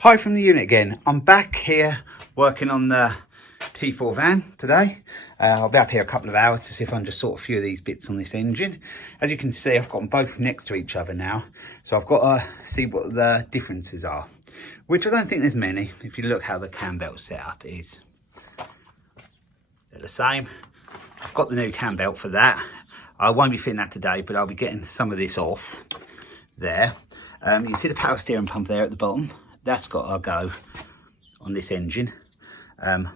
Hi from the unit again. I'm back here working on the T4 van today. I'll be up here a couple of hours to see if I can just sort a few of these bits on this engine. As you can see, I've got them both next to each other now. So I've got to see what the differences are, which I don't think there's many. If you look how the cam belt set up is, they're the same. I've got the new cam belt for that. I won't be fitting that today, but I'll be getting some of this off there. You see the power steering pump there at the bottom? That's got to go on this engine.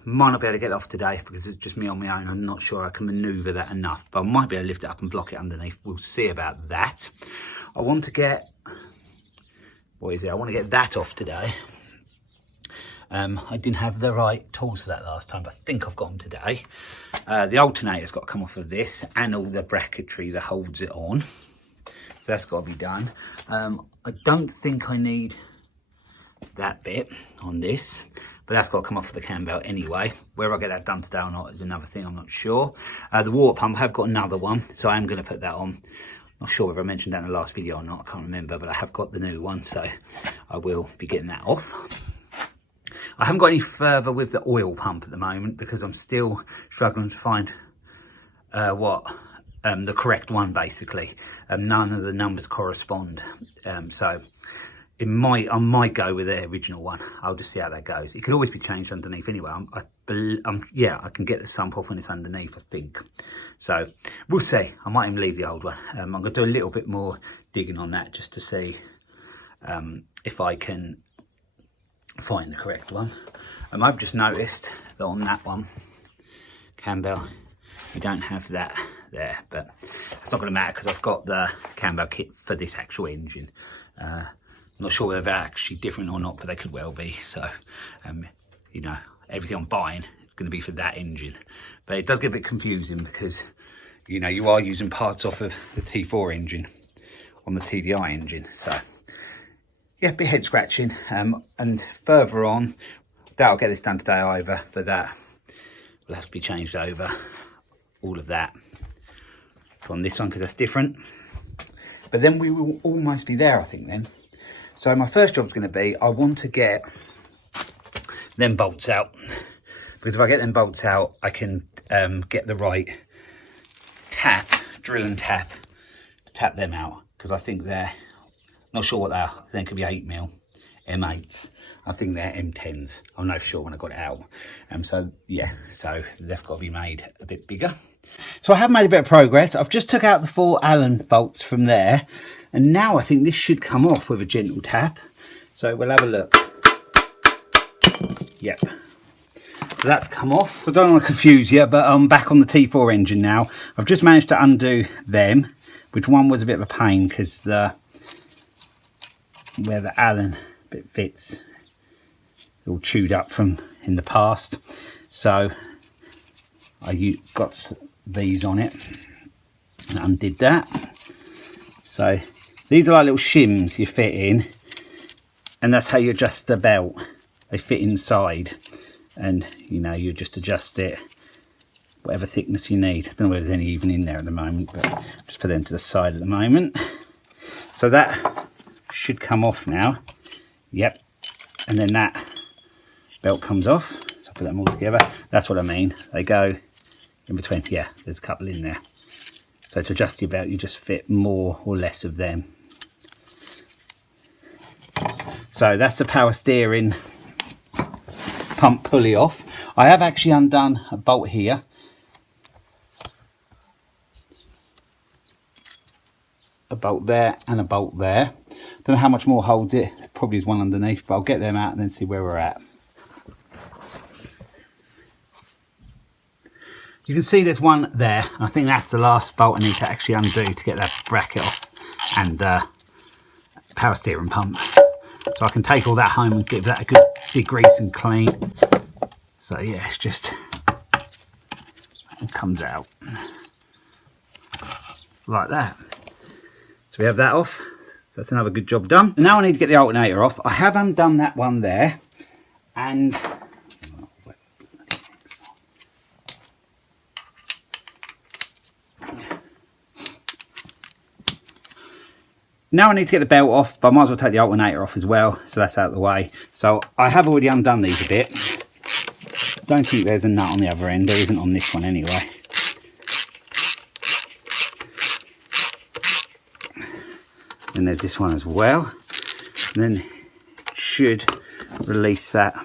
Might not be able to get it off today because it's just me on my own. I'm not sure I can manoeuvre that enough, but I might be able to lift it up and block it underneath. We'll see about that. I want to get, what is it? I want to get that off today. I didn't have the right tools for that last time, but I think I've got them today. The alternator's got to come off of this and all the bracketry that holds it on. So that's got to be done. I don't think I need that bit on this, but that's got to come off of the cam belt anyway. Whether I get that done today or not is another thing, I'm not sure. The water pump, I have got another one, so I am going to put that on. Not sure whether I mentioned that in the last video or not, I can't remember, but I have got the new one, so I will be getting that off. I haven't got any further with the oil pump at the moment because I'm still struggling to find the correct one, basically. None of the numbers correspond, so I might go with the original one. I'll just see how that goes. It could always be changed underneath anyway. Yeah, I can get the sump off when it's underneath, I think. So we'll see. I might even leave the old one. I'm going to do a little bit more digging on that just to see if I can find the correct one. I've just noticed that on that one, cam belt, you don't have that there, but it's not going to matter because I've got the cam belt kit for this actual engine. I'm not sure whether they're actually different or not, but they could well be. So, you know, everything I'm buying is going to be for that engine. But it does get a bit confusing because, you know, you are using parts off of the T4 engine on the TDI engine. So, yeah, a bit head scratching. And further on, doubt I'll get this done today either, but that will have to be changed over. All of that on this one because that's different. But then we will almost be there, I think, then. So my first job is going to be, I want to get them bolts out, because if I get them bolts out, I can get the right drill and tap to tap them out, because I think they're, not sure what they are, they could be 8mm M8s. I think they're M10s. I'll know for sure when I got it out. So yeah, so they've got to be made a bit bigger. So I have made a bit of progress. I've just took out the 4 Allen bolts from there, and now I think this should come off with a gentle tap. So we'll have a look. Yep. So that's come off. So I don't want to confuse you, but I'm back on the T4 engine now. I've just managed to undo them, which one was a bit of a pain because where the Allen bit fits, all chewed up from in the past. So I got these on it and undid that. So these are like little shims you fit in, and that's how you adjust the belt. They fit inside, and you know, you just adjust it whatever thickness you need. I don't know whether there's any even in there at the moment, but just put them to the side at the moment. So that should come off now. Yep. And then that belt comes off. So I'll put them all together. That's what I mean. They go in between. Yeah, there's a couple in there. So to adjust your belt, you just fit more or less of them. So that's the power steering pump pulley off. I have actually undone a bolt here. A bolt there and a bolt there. Don't know how much more holds it. Probably is one underneath, but I'll get them out and then see where we're at. You can see there's one there. I think that's the last bolt I need to actually undo to get that bracket off and power steering pump. So I can take all that home and give that a good degrease and clean. So yeah, it's just, it comes out like that. So we have that off. So that's another good job done. Now I need to get the alternator off. I have undone that one there, and Now I need to get the belt off, but I might as well take the alternator off as well, so that's out of the way. So I have already undone these a bit. Don't think there's a nut on the other end. There isn't on this one anyway. And there's this one as well. And then it should release that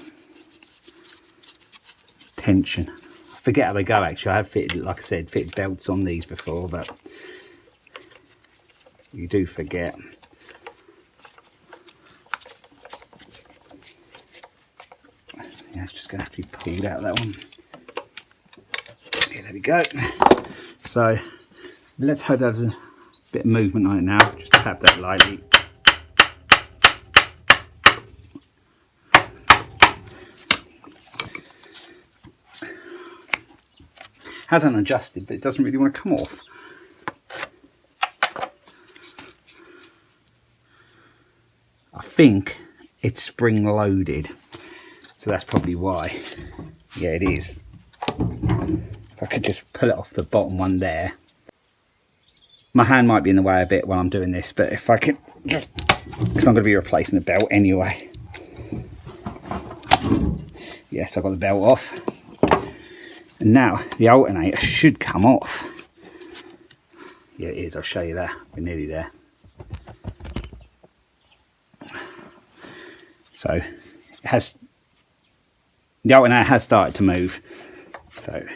tension. I forget how they go actually. I have fitted, like I said, fitted belts on these before, but you do forget. Yeah, it's just going to have to be pulled out of that one. Yeah, there we go. So let's hope there's a bit of movement on it now. Just tap that lightly. Hasn't adjusted, but it doesn't really want to come off. I think it's spring loaded, so that's probably why. Yeah, it is. If I could just pull it off the bottom one there. My hand might be in the way a bit while I'm doing this, but if I can, because I'm going to be replacing the belt anyway. Yes, I've got the belt off. And now the alternator should come off. Yeah, it is. I'll show you that. We're nearly there. So it has, the alternator has started to move. So,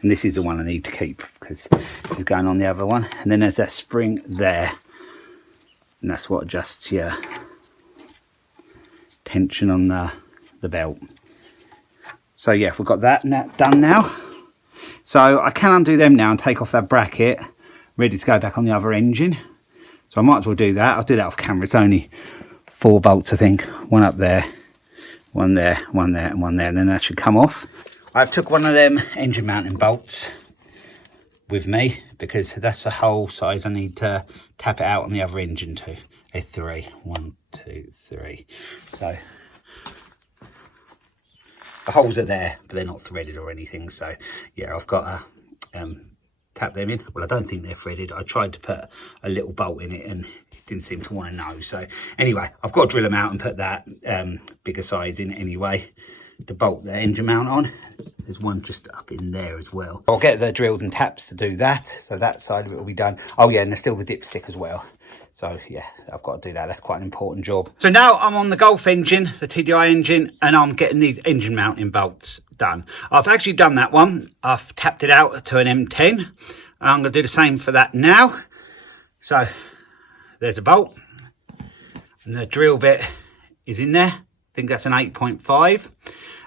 and this is the one I need to keep because this is going on the other one. And then there's that spring there, and that's what adjusts your tension on the belt. So yeah, we've got that done now. So I can undo them now and take off that bracket, ready to go back on the other engine. So I might as well do that. I'll do that off camera. It's only 4 bolts, I think. One up there, one there, one there, and one there. And then that should come off. I've took one of them engine mounting bolts with me because that's the whole size I need to tap it out on the other engine to. There's 3. 1, 2, 3. So the holes are there, but they're not threaded or anything. So yeah, I've got to tap them in. Well, I don't think they're threaded. I tried to put a little bolt in it and it didn't seem to want to know. So anyway, I've got to drill them out and put that bigger size in anyway to bolt the engine mount on. There's one just up in there as well. I'll get the drilled and taps to do that. So that side of it will be done. Oh yeah, and there's still the dipstick as well. So yeah, I've got to do that. That's quite an important job. So now I'm on the Golf engine, the TDI engine, and I'm getting these engine mounting bolts done. I've actually done that one. I've tapped it out to an M10. I'm going to do the same for that now. So there's a bolt, and the drill bit is in there. I think that's an 8.5.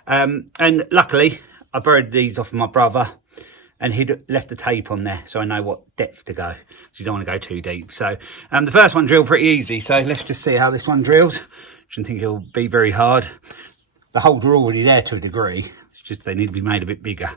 And luckily, I borrowed these off of my brother, and he'd left the tape on there, so I know what depth to go. You don't want to go too deep. So the first one drilled pretty easy, so let's just see how this one drills. Shouldn't think it'll be very hard. The holes are already there to a degree. It's just they need to be made a bit bigger.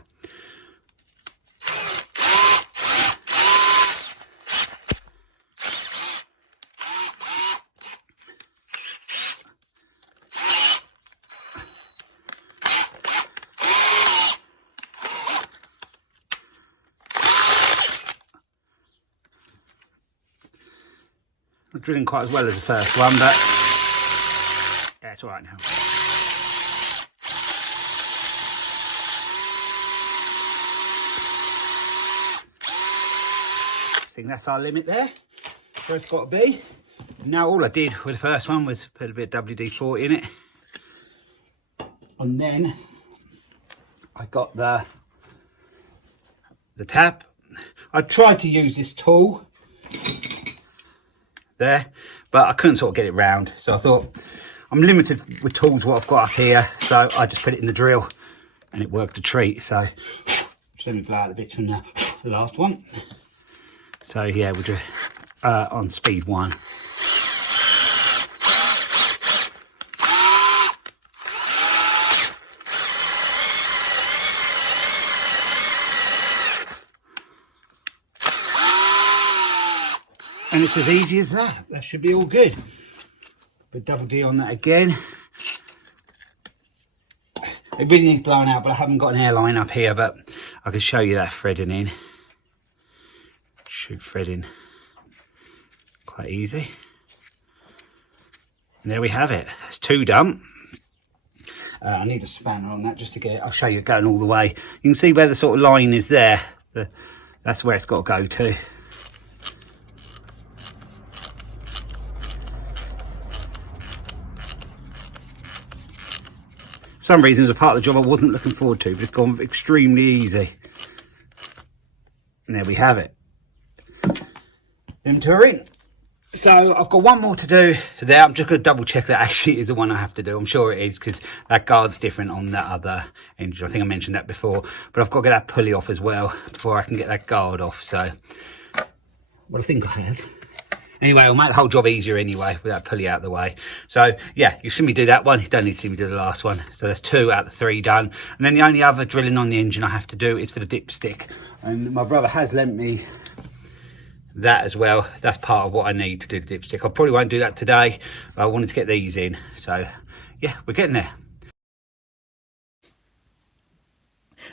Not drilling quite as well as the first one, but yeah, it's all right now. I think that's our limit there. Where it's got to be. Now all I did with the first one was put a bit of WD-40 in it, and then I got the tap. I tried to use this tool there, but I couldn't sort of get it round, so I thought I'm limited with tools what I've got up here, so I just put it in the drill and it worked a treat. So just let me blow out the bits from the last one. So yeah, we'll do on speed 1. And it's as easy as that. That should be all good. But double D on that again. It really needs blowing out, but I haven't got an airline up here, but I can show you that threading in. Should thread in quite easy. And there we have it. It's 2 done. I need a spanner on that just to get it. I'll show you going all the way. You can see where the sort of line is there. That's where it's got to go to. For some reason, it was a part of the job I wasn't looking forward to, but it's gone extremely easy. And there we have it. Them touring. So I've got one more to do there. I'm just going to double check that actually is the one I have to do. I'm sure it is, because that guard's different on that other engine. I think I mentioned that before, but I've got to get that pulley off as well before I can get that guard off. So, well, I think I have. Anyway, it'll make the whole job easier anyway with that pulley out of the way. So yeah, you see me do that one. You don't need to see me do the last one. So there's 2 out of 3 done. And then the only other drilling on the engine I have to do is for the dipstick. And my brother has lent me that as well. That's part of what I need to do the dipstick. I probably won't do that today. I wanted to get these in. So yeah, we're getting there.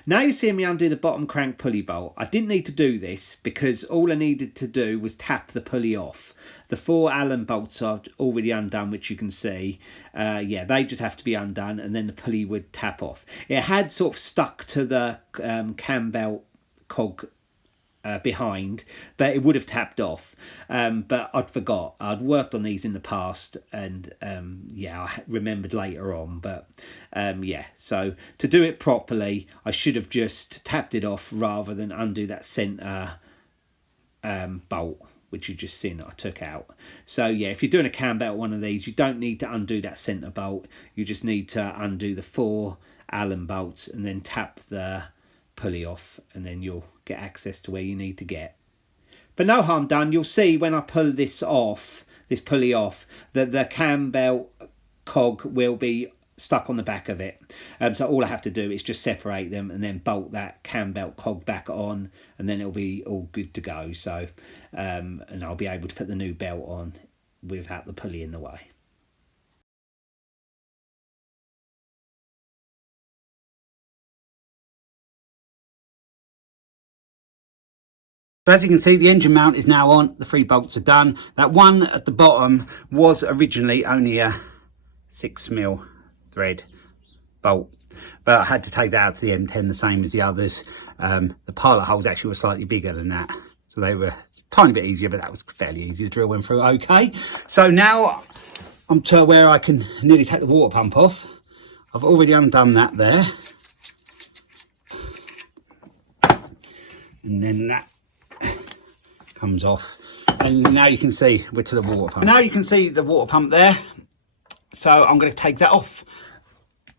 Now you're seeing me undo the bottom crank pulley bolt. I didn't need to do this because all I needed to do was tap the pulley off. The 4 Allen bolts are already undone, which you can see. Yeah, they just have to be undone and then the pulley would tap off. It had sort of stuck to the cam belt cog behind, but it would have tapped off, but I'd forgot. I'd worked on these in the past and yeah, I remembered later on, but yeah, so to do it properly I should have just tapped it off rather than undo that center bolt, which you just seen I took out. So yeah, if you're doing a cam belt one of these, you don't need to undo that center bolt. You just need to undo the 4 Allen bolts and then tap the pulley off, and then you'll get access to where you need to get. But no harm done. You'll see when I pull this off, this pulley off, that the cam belt cog will be stuck on the back of it. So all I have to do is just separate them and then bolt that cam belt cog back on, and then it'll be all good to go. So and I'll be able to put the new belt on without the pulley in the way. So as you can see, the engine mount is now on. The 3 bolts are done. That one at the bottom was originally only a 6mm thread bolt, but I had to take that out to the M10 the same as the others. The pilot holes actually were slightly bigger than that, so they were a tiny bit easier, but that was fairly easy. The drill went through okay. So now I'm to where I can nearly take the water pump off. I've already undone that there, and then that comes off, and now you can see we're to the water pump. Now you can see the water pump there, so I'm going to take that off,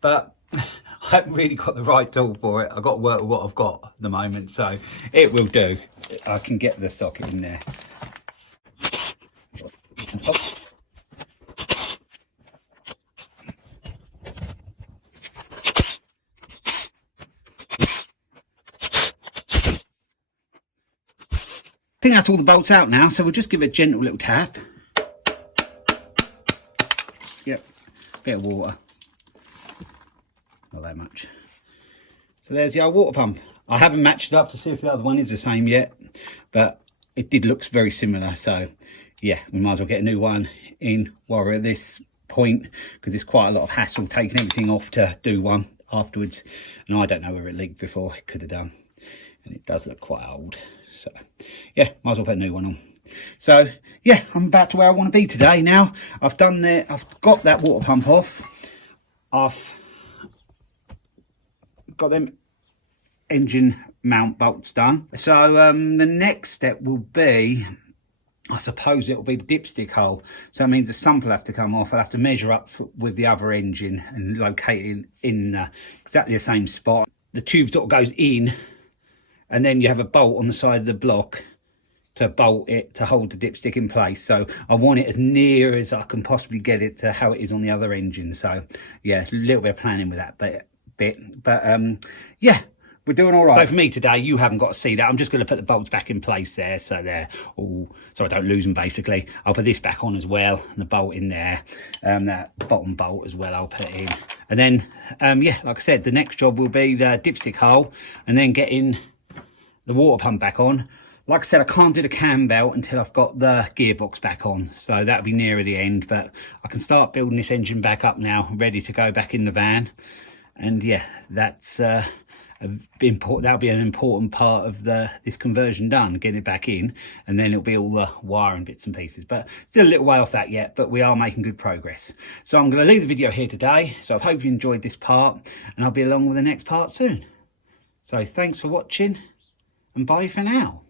but I haven't really got the right tool for it. I've got to work with what I've got at the moment, so it will do. I can get the socket in there. I think that's all the bolts out now, so we'll just give it a gentle little tap. Yep, bit of water, not that much. So there's the old water pump. I haven't matched it up to see if the other one is the same yet, but it did look very similar. So yeah, we might as well get a new one in while we're at this point, because it's quite a lot of hassle taking everything off to do one afterwards. And I don't know where it leaked before. It could have done, and it does look quite old. So yeah, might as well put a new one on. So yeah, I'm about to where I want to be today now. I've got that water pump off. I've got them engine mount bolts done. So the next step will be, I suppose it'll be the dipstick hole. So that means the sump will have to come off. I'll have to measure up with the other engine and locate it in exactly the same spot. The tube sort of goes in, and then you have a bolt on the side of the block to bolt it to hold the dipstick in place. So I want it as near as I can possibly get it to how it is on the other engine. So yeah, a little bit of planning with that bit. But yeah, we're doing all right. So for me today, you haven't got to see that. I'm just going to put the bolts back in place there, so they're all, so I don't lose them basically. I'll put this back on as well, and the bolt in there, that bottom bolt as well I'll put in. And then yeah, like I said, the next job will be the dipstick hole, and then getting the water pump back on. like I said, I can't do the cam belt until I've got the gearbox back on, so that'll be nearer the end, but I can start building this engine back up now, ready to go back in the van. And yeah, that's that'll be an important part of this conversion done, getting it back in, and then it'll be all the wiring bits and pieces, but still a little way off that yet, but we are making good progress. So I'm going to leave the video here today, so I hope you enjoyed this part, and I'll be along with the next part soon. So thanks for watching, and bye for now.